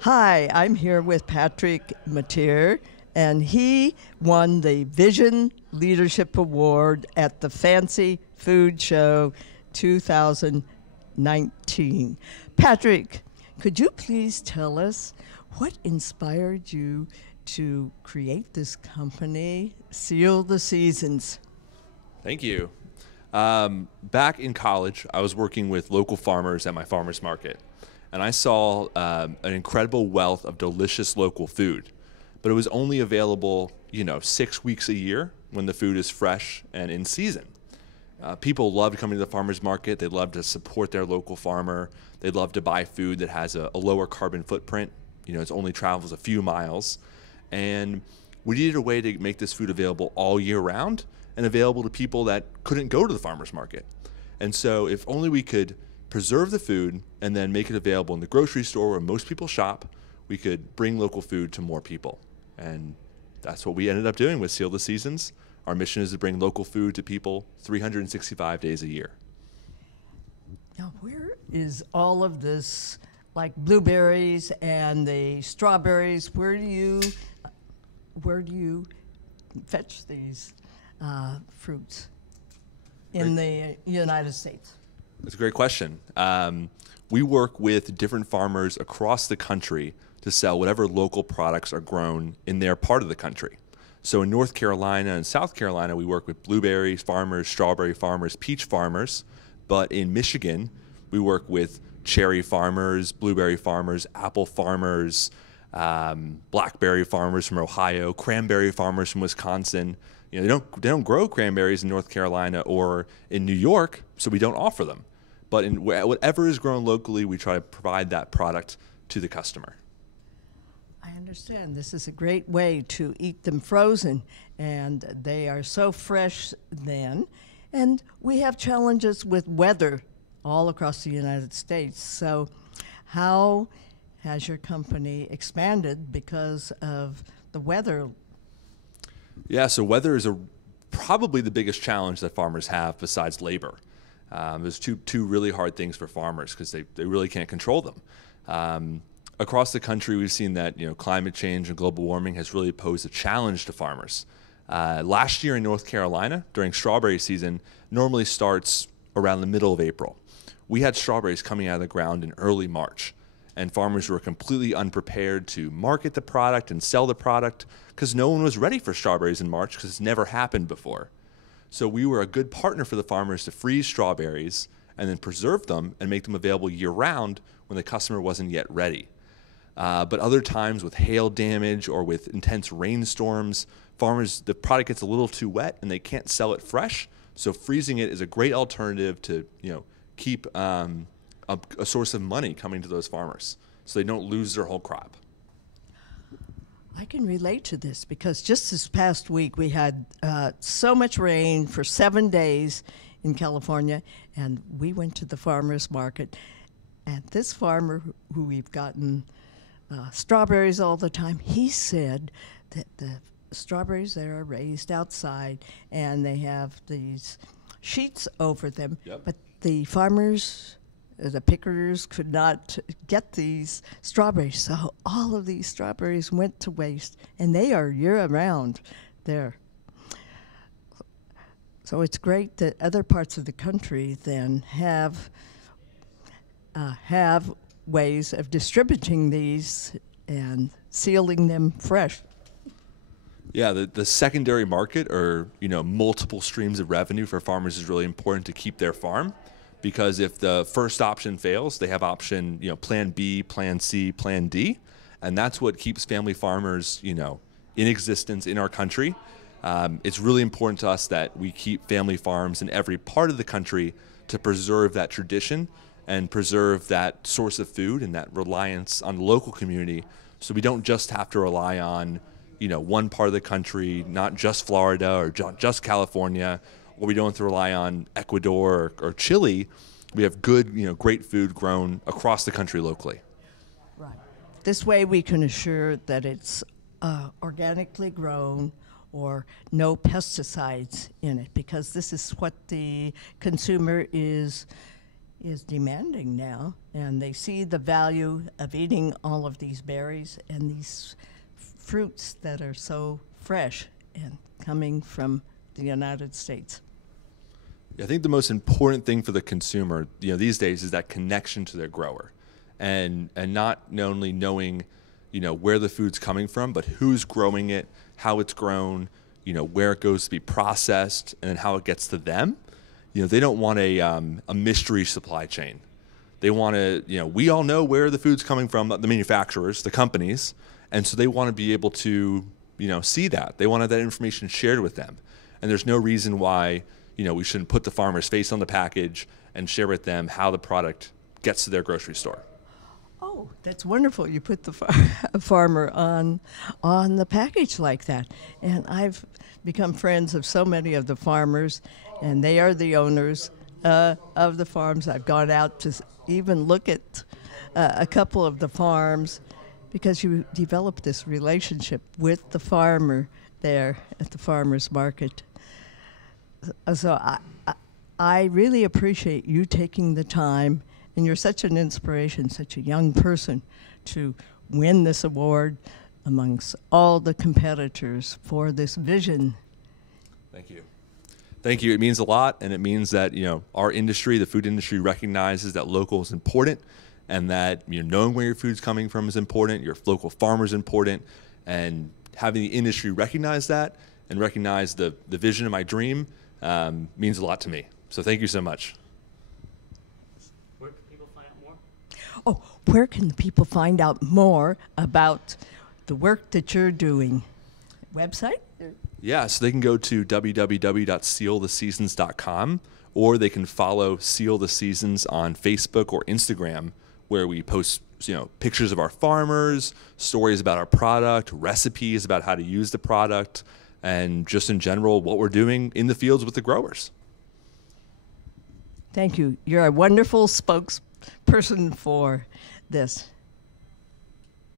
Hi, I'm here with Patrick Mateer, and he won the Vision Leadership Award at the Fancy Food Show 2019. Patrick, could you please tell us what inspired you to create this company, Seal the Seasons? Thank you. Back in college, I was working with local farmers at my farmer's market, and I saw an incredible wealth of delicious local food. But it was only available, 6 weeks a year when the food is fresh and in season. People loved coming to the farmer's market. They loved to support their local farmer. They loved to buy food that has a lower carbon footprint. It only travels a few miles. And we needed a way to make this food available all year round and available to people that couldn't go to the farmer's market. And so if only we could preserve the food and then make it available in the grocery store where most people shop, we could bring local food to more people. And that's what we ended up doing with Seal the Seasons. Our mission is to bring local food to people 365 days a year. Now, where is all of this, like blueberries and the strawberries, where do you fetch these fruits in the United States? That's a great question. We work with different farmers across the country to sell whatever local products are grown in their part of the country. So in North Carolina and South Carolina, we work with blueberry farmers, strawberry farmers, peach farmers. But in Michigan, we work with cherry farmers, blueberry farmers, apple farmers, blackberry farmers from Ohio, cranberry farmers from Wisconsin. They don't grow cranberries in North Carolina or in New York, so we don't offer them. But in whatever is grown locally, we try to provide that product to the customer. I understand. This is a great way to eat them frozen, and they are so fresh then. And we have challenges with weather all across the United States. So how has your company expanded because of the weather? Yeah, so weather is probably the biggest challenge that farmers have besides labor. There's two really hard things for farmers because they really can't control them. Across the country, we've seen that climate change and global warming has really posed a challenge to farmers. Last year in North Carolina, during strawberry season, normally starts around the middle of April. We had strawberries coming out of the ground in early March, and farmers were completely unprepared to market the product and sell the product because no one was ready for strawberries in March because it's never happened before. So we were a good partner for the farmers to freeze strawberries and then preserve them and make them available year-round when the customer wasn't yet ready. But other times with hail damage or with intense rainstorms, the product gets a little too wet and they can't sell it fresh. So freezing it is a great alternative to keep a source of money coming to those farmers so they don't lose their whole crop. I can relate to this because just this past week we had so much rain for 7 days in California, and we went to the farmer's market, and this farmer who we've gotten strawberries all the time, he said that the strawberries there are raised outside and they have these sheets over them, Yep. but the farmers, the pickers could not get these strawberries, so all of these strawberries went to waste, and they are year-round there. So it's great that other parts of the country then have ways of distributing these and sealing them fresh. Yeah, the secondary market or multiple streams of revenue for farmers is really important to keep their farm, because if the first option fails, they have option plan B, plan C, plan D, and that's what keeps family farmers in existence in our country. It's really important to us that we keep family farms in every part of the country to preserve that tradition and preserve that source of food and that reliance on the local community, so we don't just have to rely on one part of the country, not just Florida or just California, or we don't have to rely on Ecuador or Chile. We have good, great food grown across the country locally. Right. This way we can assure that it's organically grown or no pesticides in it, because this is what the consumer is is demanding now, and they see the value of eating all of these berries and these fruits that are so fresh and coming from the United States. I think the most important thing for the consumer, these days is that connection to their grower, and not only knowing, where the food's coming from, but who's growing it, how it's grown, where it goes to be processed, and then how it gets to them. They don't want a mystery supply chain. They want to, we all know where the food's coming from, the manufacturers, the companies, and so they want to be able to, see that. They want that information shared with them. And there's no reason why, we shouldn't put the farmer's face on the package and share with them how the product gets to their grocery store. Oh, that's wonderful. You put the farmer on the package like that. And I've become friends of so many of the farmers, and they are the owners of the farms. I've gone out to even look at a couple of the farms, because you develop this relationship with the farmer there at the farmer's market. So I really appreciate you taking the time, and you're such an inspiration, such a young person, to win this award amongst all the competitors for this vision. Thank you. Thank you. It means a lot, and it means that our industry, the food industry, recognizes that local is important, and that knowing where your food's coming from is important. Your local farmer is important, and having the industry recognize that and recognize the vision of my dream means a lot to me. So thank you so much. Where can people find out more? Oh, where can the people find out more about the work that you're doing? Website? Yeah, so they can go to www.sealtheseasons.com, or they can follow Seal the Seasons on Facebook or Instagram, where we post pictures of our farmers, stories about our product, recipes about how to use the product, and just in general what we're doing in the fields with the growers. Thank you. You're a wonderful spokesperson for this.